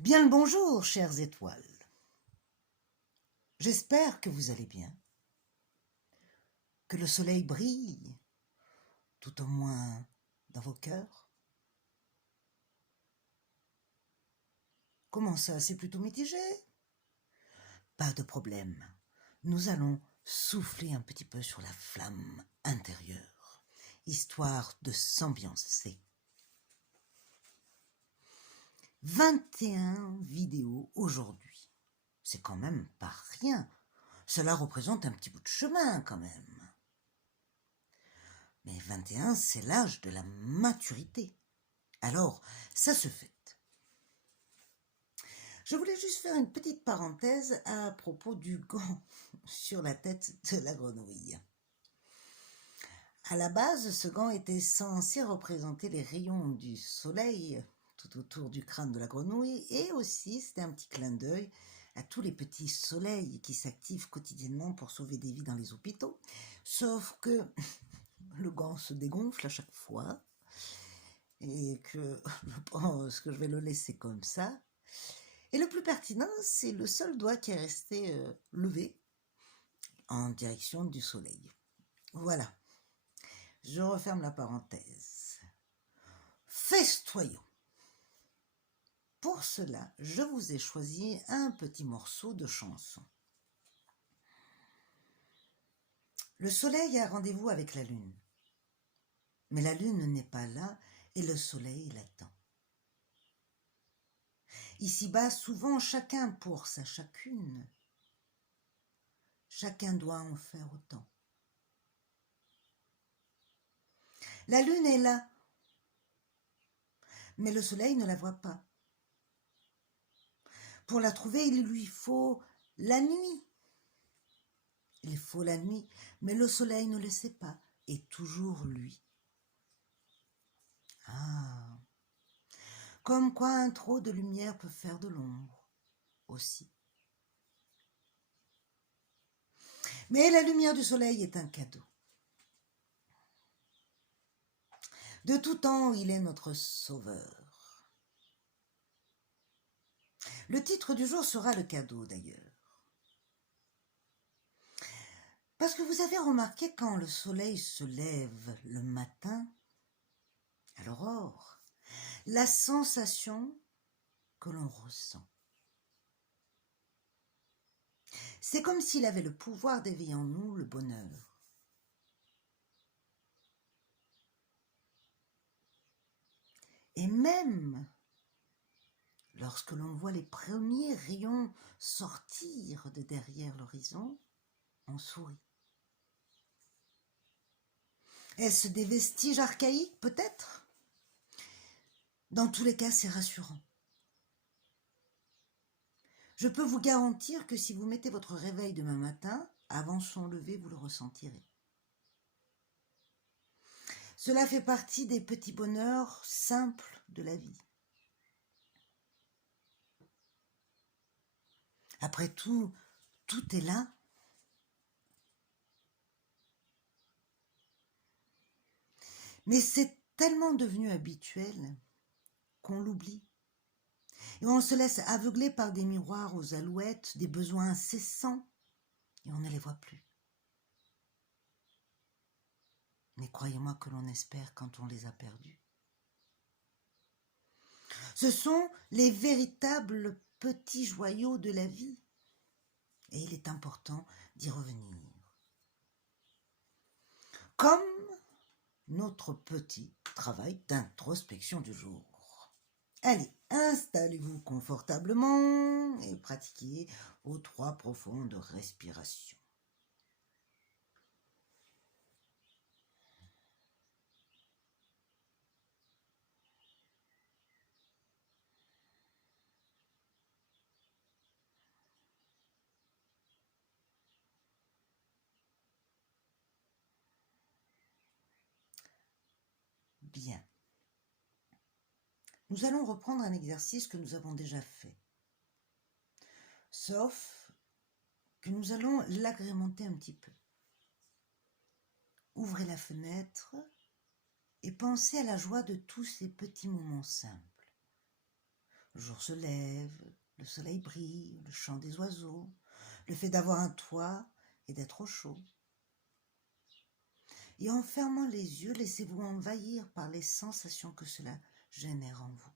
Bien le bonjour, chères étoiles. J'espère que vous allez bien, que le soleil brille, tout au moins dans vos cœurs. Comment ça, c'est plutôt mitigé? Pas de problème. Nous allons souffler un petit peu sur la flamme intérieure, histoire de s'ambiancer. 21 vidéos aujourd'hui. C'est quand même pas rien. Cela représente un petit bout de chemin quand même. Mais 21, c'est l'âge de la maturité. Alors, ça se fête. Je voulais juste faire une petite parenthèse à propos du gant sur la tête de la grenouille. À la base, ce gant était censé représenter les rayons du soleil tout autour du crâne de la grenouille, et aussi c'était un petit clin d'œil à tous les petits soleils qui s'activent quotidiennement pour sauver des vies dans les hôpitaux. Sauf que le gant se dégonfle à chaque fois et que je pense que je vais le laisser comme ça. Et le plus pertinent, c'est le seul doigt qui est resté levé en direction du soleil. Voilà, je referme la parenthèse. Festoyons. Pour cela, je vous ai choisi un petit morceau de chanson. Le soleil a rendez-vous avec la lune. Mais la lune n'est pas là et le soleil l'attend. Ici-bas, souvent, chacun pour sa chacune. Chacun doit en faire autant. La lune est là, mais le soleil ne la voit pas. Pour la trouver, il lui faut la nuit. Il faut la nuit, mais le soleil ne le sait pas, et toujours lui. Ah, comme quoi un trop de lumière peut faire de l'ombre aussi. Mais la lumière du soleil est un cadeau. De tout temps, il est notre sauveur. Le titre du jour sera le cadeau d'ailleurs. Parce que vous avez remarqué quand le soleil se lève le matin, à l'aurore, la sensation que l'on ressent. C'est comme s'il avait le pouvoir d'éveiller en nous le bonheur. Et même lorsque l'on voit les premiers rayons sortir de derrière l'horizon, on sourit. Est-ce des vestiges archaïques peut-être? Dans tous les cas, c'est rassurant. Je peux vous garantir que si vous mettez votre réveil demain matin, avant son lever, vous le ressentirez. Cela fait partie des petits bonheurs simples de la vie. Après tout, tout est là. Mais c'est tellement devenu habituel qu'on l'oublie. Et on se laisse aveugler par des miroirs aux alouettes, des besoins incessants, et on ne les voit plus. Mais croyez-moi que l'on espère quand on les a perdus. Ce sont les véritables petits joyaux de la vie, et il est important d'y revenir. Comme notre petit travail d'introspection du jour. Allez, installez-vous confortablement et pratiquez vos 3 profondes respirations. Bien. Nous allons reprendre un exercice que nous avons déjà fait. Sauf que nous allons l'agrémenter un petit peu. Ouvrez la fenêtre et pensez à la joie de tous ces petits moments simples. Le jour se lève, le soleil brille, le chant des oiseaux, le fait d'avoir un toit et d'être au chaud. Et en fermant les yeux, laissez-vous envahir par les sensations que cela génère en vous.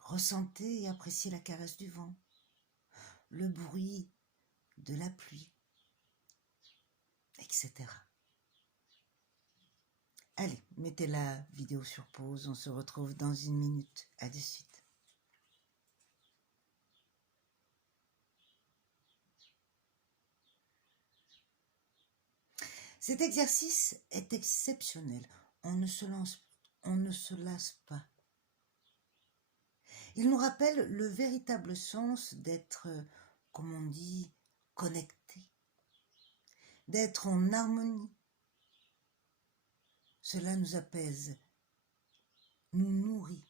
Ressentez et appréciez la caresse du vent, le bruit de la pluie, etc. Allez, mettez la vidéo sur pause, on se retrouve dans 1 minute. À de suite. Cet exercice est exceptionnel. On ne se lasse pas. Il nous rappelle le véritable sens d'être, comme on dit, connecté, d'être en harmonie. Cela nous apaise, nous nourrit.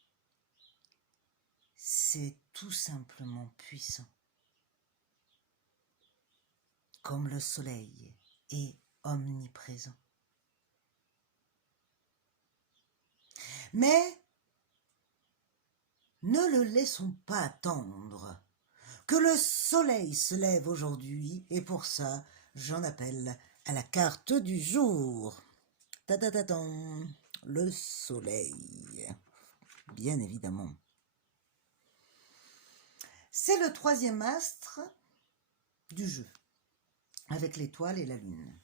C'est tout simplement puissant. Comme le soleil est omniprésent. Mais ne le laissons pas attendre que le soleil se lève aujourd'hui, et pour ça, j'en appelle à la carte du jour. Ta-ta-ta-tan, le soleil, bien évidemment. C'est le 3e astre du jeu, avec l'étoile et la lune.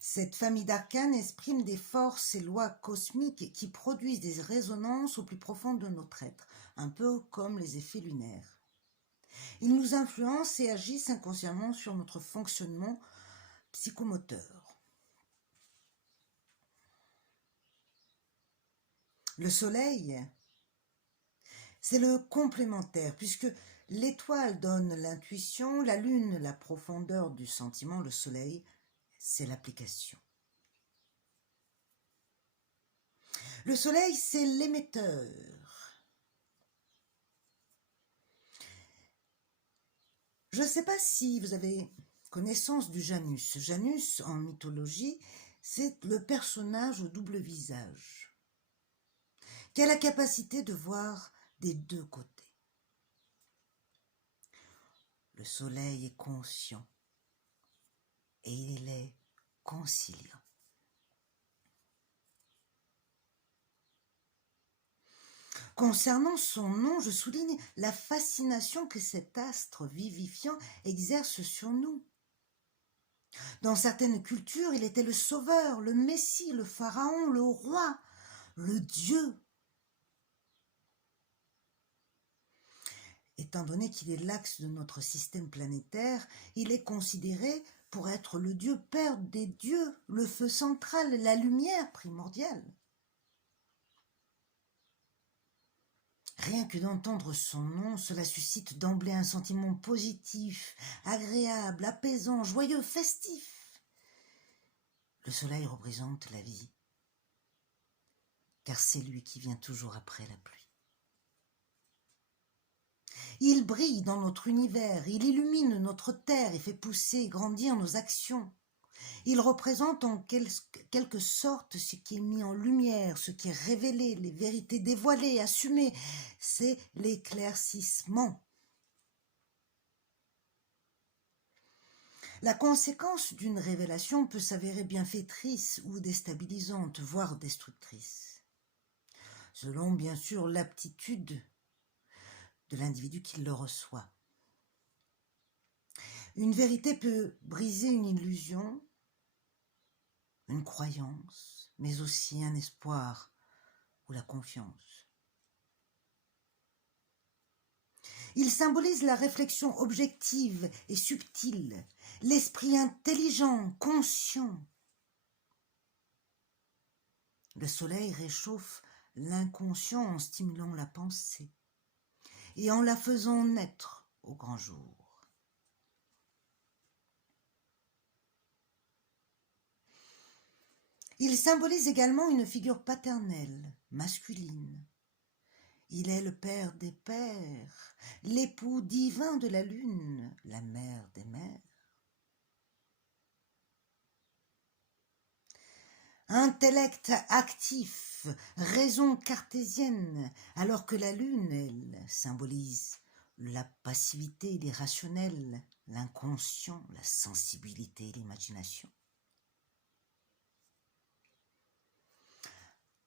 Cette famille d'arcanes exprime des forces et lois cosmiques qui produisent des résonances au plus profond de notre être, un peu comme les effets lunaires. Ils nous influencent et agissent inconsciemment sur notre fonctionnement psychomoteur. Le soleil, c'est le complémentaire, puisque l'étoile donne l'intuition, la lune la profondeur du sentiment, le soleil, c'est l'application. Le soleil, c'est l'émetteur. Je ne sais pas si vous avez connaissance du Janus. Janus, en mythologie, c'est le personnage au double visage, qui a la capacité de voir des 2 côtés. Le soleil est conscient et il est conciliant. Concernant son nom, je souligne la fascination que cet astre vivifiant exerce sur nous. Dans certaines cultures, il était le sauveur, le messie, le pharaon, le roi, le dieu. Étant donné qu'il est l'axe de notre système planétaire, il est considéré pour être le dieu père des dieux, le feu central, la lumière primordiale. Rien que d'entendre son nom, cela suscite d'emblée un sentiment positif, agréable, apaisant, joyeux, festif. Le soleil représente la vie, car c'est lui qui vient toujours après la pluie. Il brille dans notre univers, il illumine notre terre et fait pousser et grandir nos actions. Il représente en quelque sorte ce qui est mis en lumière, ce qui est révélé, les vérités dévoilées, assumées. C'est l'éclaircissement. La conséquence d'une révélation peut s'avérer bienfaitrice ou déstabilisante, voire destructrice, selon bien sûr l'aptitude de l'individu qui le reçoit. Une vérité peut briser une illusion, une croyance, mais aussi un espoir ou la confiance. Il symbolise la réflexion objective et subtile, l'esprit intelligent, conscient. Le soleil réchauffe l'inconscient en stimulant la pensée et en la faisant naître au grand jour. Il symbolise également une figure paternelle, masculine. Il est le père des pères, l'époux divin de la lune, la mère des mères. Intellect actif, raison cartésienne, alors que la lune, elle, symbolise la passivité, l'irrationnel, l'inconscient, la sensibilité, l'imagination.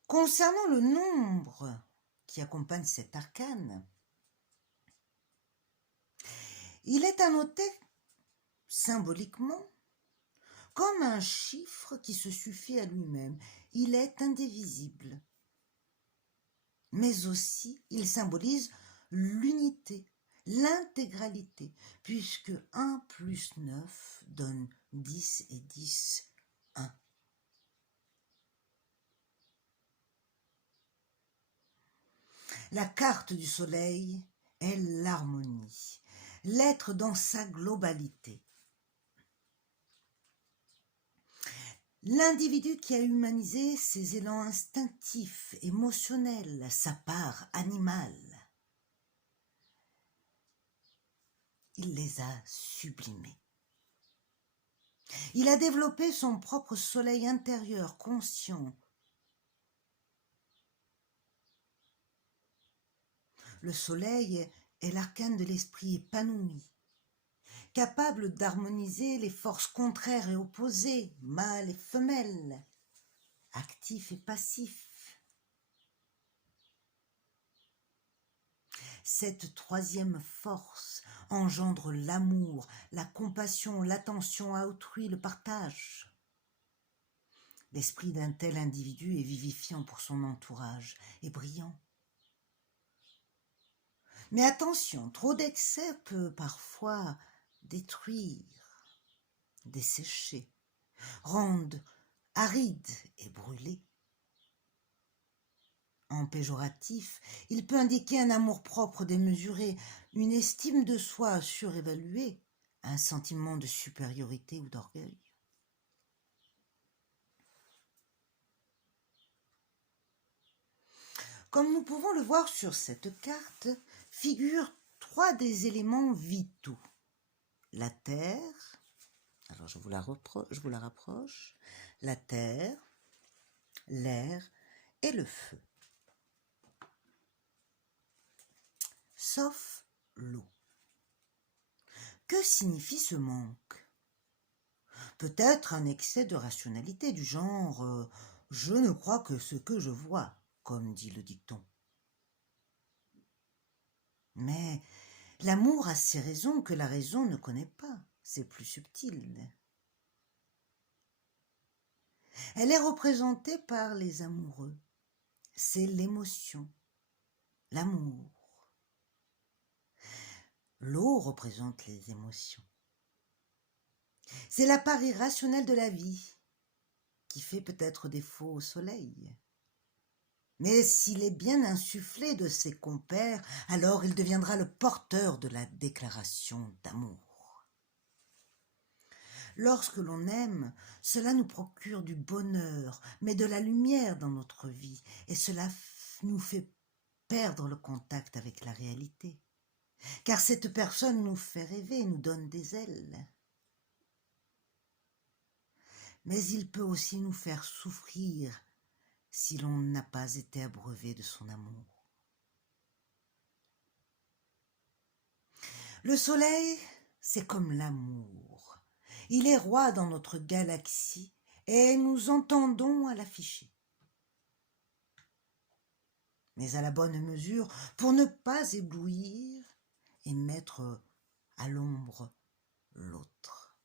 Concernant le nombre qui accompagne cet arcane, il est à noter symboliquement comme un chiffre qui se suffit à lui-même. Il est indivisible. Mais aussi, il symbolise l'unité, l'intégralité, puisque 1 plus 9 donne 10 et 10, 1. La carte du soleil est l'harmonie, l'être dans sa globalité. L'individu qui a humanisé ses élans instinctifs, émotionnels, sa part animale, il les a sublimés. Il a développé son propre soleil intérieur, conscient. Le soleil est l'arcane de l'esprit épanoui, capable d'harmoniser les forces contraires et opposées, mâles et femelles, actifs et passifs. Cette troisième force engendre l'amour, la compassion, l'attention à autrui, le partage. L'esprit d'un tel individu est vivifiant pour son entourage et brillant. Mais attention, trop d'excès peut parfois détruire, dessécher, rendre aride et brûlé. En péjoratif, il peut indiquer un amour-propre démesuré, une estime de soi surévaluée, un sentiment de supériorité ou d'orgueil. Comme nous pouvons le voir sur cette carte, figurent 3 des éléments vitaux. La terre, alors je vous la rapproche, la terre, l'air et le feu. Sauf l'eau. Que signifie ce manque? Peut-être un excès de rationalité du genre « je ne crois que ce que je vois », comme dit le dicton. Mais l'amour a ses raisons que la raison ne connaît pas, c'est plus subtil. Elle est représentée par les amoureux, c'est l'émotion, l'amour. L'eau représente les émotions. C'est la part irrationnelle de la vie qui fait peut-être défaut au soleil. Mais s'il est bien insufflé de ses compères, alors il deviendra le porteur de la déclaration d'amour. Lorsque l'on aime, cela nous procure du bonheur, mais de la lumière dans notre vie, et cela nous fait perdre le contact avec la réalité. Car cette personne nous fait rêver, nous donne des ailes. Mais il peut aussi nous faire souffrir si l'on n'a pas été abreuvé de son amour. Le soleil, c'est comme l'amour. Il est roi dans notre galaxie et nous entendons à l'afficher. Mais à la bonne mesure pour ne pas éblouir et mettre à l'ombre l'autre.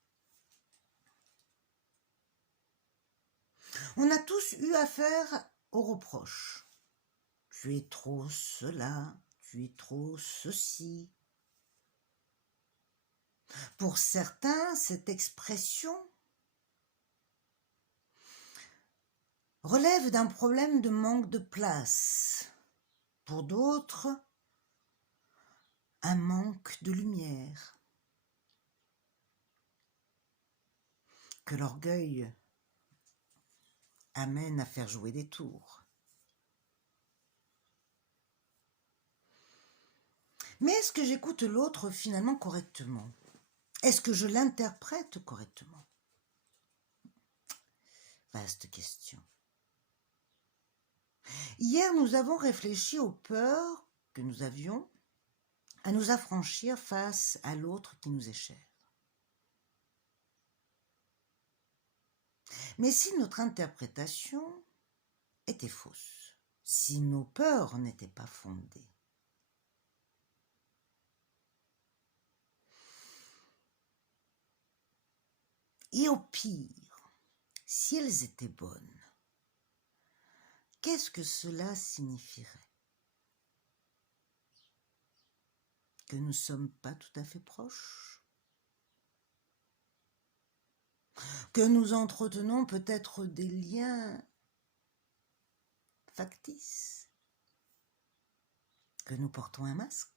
On a tous eu affaire aux reproches. Tu es trop cela, tu es trop ceci. Pour certains, cette expression relève d'un problème de manque de place. Pour d'autres, un manque de lumière. Que l'orgueil amène à faire jouer des tours. Mais est-ce que j'écoute l'autre finalement correctement? Est-ce que je l'interprète correctement? Vaste question. Hier, nous avons réfléchi aux peurs que nous avions à nous affranchir face à l'autre qui nous est cher. Mais si notre interprétation était fausse, si nos peurs n'étaient pas fondées, et au pire, si elles étaient bonnes, qu'est-ce que cela signifierait? Que nous ne sommes pas tout à fait proches? Que nous entretenons peut-être des liens factices? Que nous portons un masque?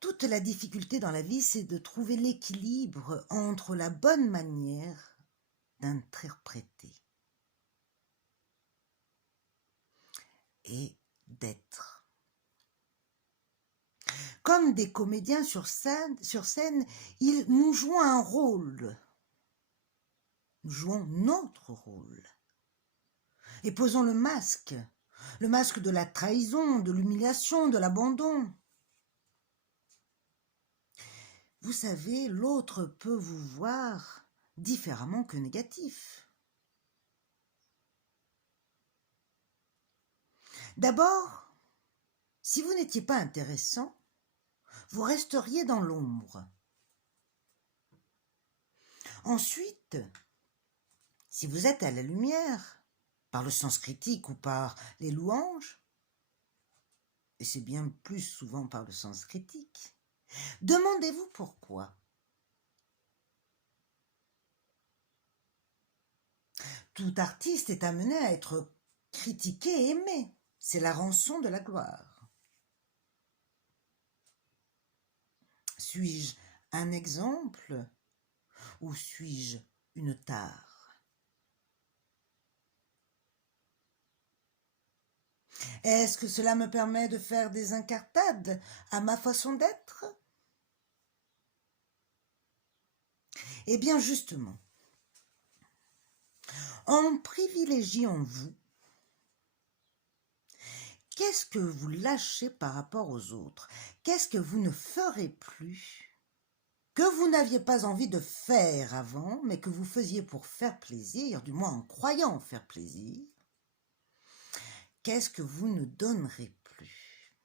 Toute la difficulté dans la vie, c'est de trouver l'équilibre entre la bonne manière d'interpréter et d'être. Comme des comédiens sur scène, nous jouons un rôle. Nous jouons notre rôle. Et posons le masque de la trahison, de l'humiliation, de l'abandon. Vous savez, l'autre peut vous voir différemment que négatif. D'abord, si vous n'étiez pas intéressant, vous resteriez dans l'ombre. Ensuite, si vous êtes à la lumière, par le sens critique ou par les louanges, et c'est bien plus souvent par le sens critique, demandez-vous pourquoi. Tout artiste est amené à être critiqué et aimé. C'est la rançon de la gloire. Suis-je un exemple ou suis-je une tare? Est-ce que cela me permet de faire des incartades à ma façon d'être? Eh bien justement, en privilégiant vous, qu'est-ce que vous lâchez par rapport aux autres? Qu'est-ce que vous ne ferez plus, que vous n'aviez pas envie de faire avant, mais que vous faisiez pour faire plaisir, du moins en croyant faire plaisir? Qu'est-ce que vous ne donnerez plus?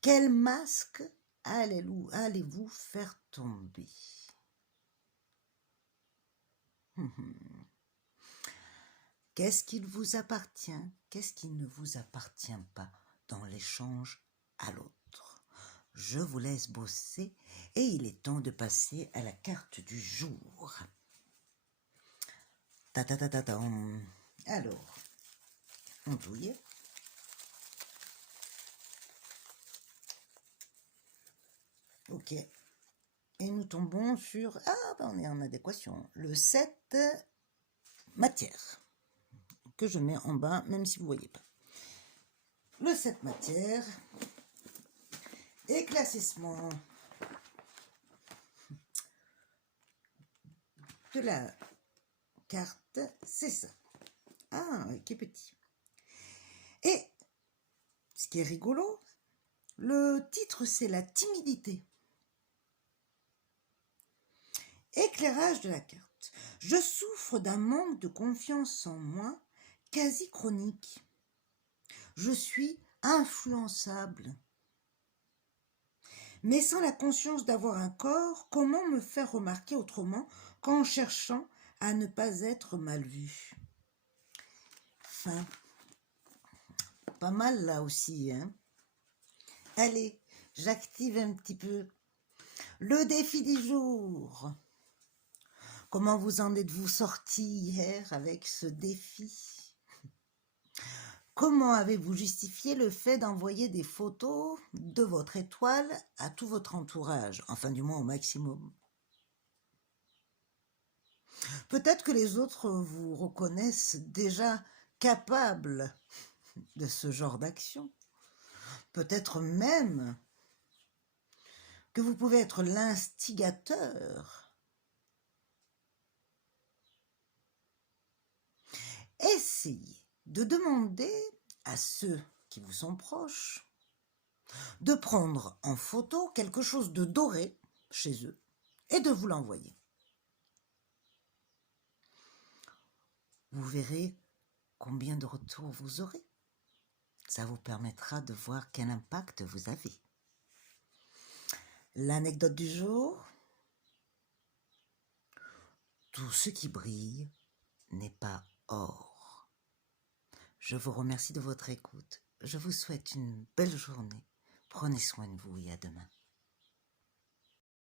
Quel masque allez-vous faire tomber? Qu'est-ce qu'il vous appartient? Qu'est-ce qui ne vous appartient pas dans l'échange à l'autre? Je vous laisse bosser et il est temps de passer à la carte du jour. Alors, on douille. Ok. Et nous tombons sur... Ah, ben on est en adéquation. Le 7, matière. Que je mets en bas, même si vous ne voyez pas. Le 7 matière. Éclaircissement de la carte, c'est ça. Ah, qui est petit. Et, ce qui est rigolo, le titre, c'est la timidité. Éclairage de la carte. Je souffre d'un manque de confiance en moi quasi chronique. Je suis influençable. Mais sans la conscience d'avoir un corps, comment me faire remarquer autrement qu'en cherchant à ne pas être mal vu? Enfin, pas mal là aussi, hein. Allez, j'active un petit peu. Le défi du jour. Comment vous en êtes-vous sorti hier avec ce défi? Comment avez-vous justifié le fait d'envoyer des photos de votre étoile à tout votre entourage, enfin du moins au maximum? Peut-être que les autres vous reconnaissent déjà capable de ce genre d'action. Peut-être même que vous pouvez être l'instigateur. Essayez de demander à ceux qui vous sont proches de prendre en photo quelque chose de doré chez eux et de vous l'envoyer. Vous verrez combien de retours vous aurez. Ça vous permettra de voir quel impact vous avez. L'anecdote du jour: tout ce qui brille n'est pas or. Je vous remercie de votre écoute. Je vous souhaite une belle journée. Prenez soin de vous et à demain.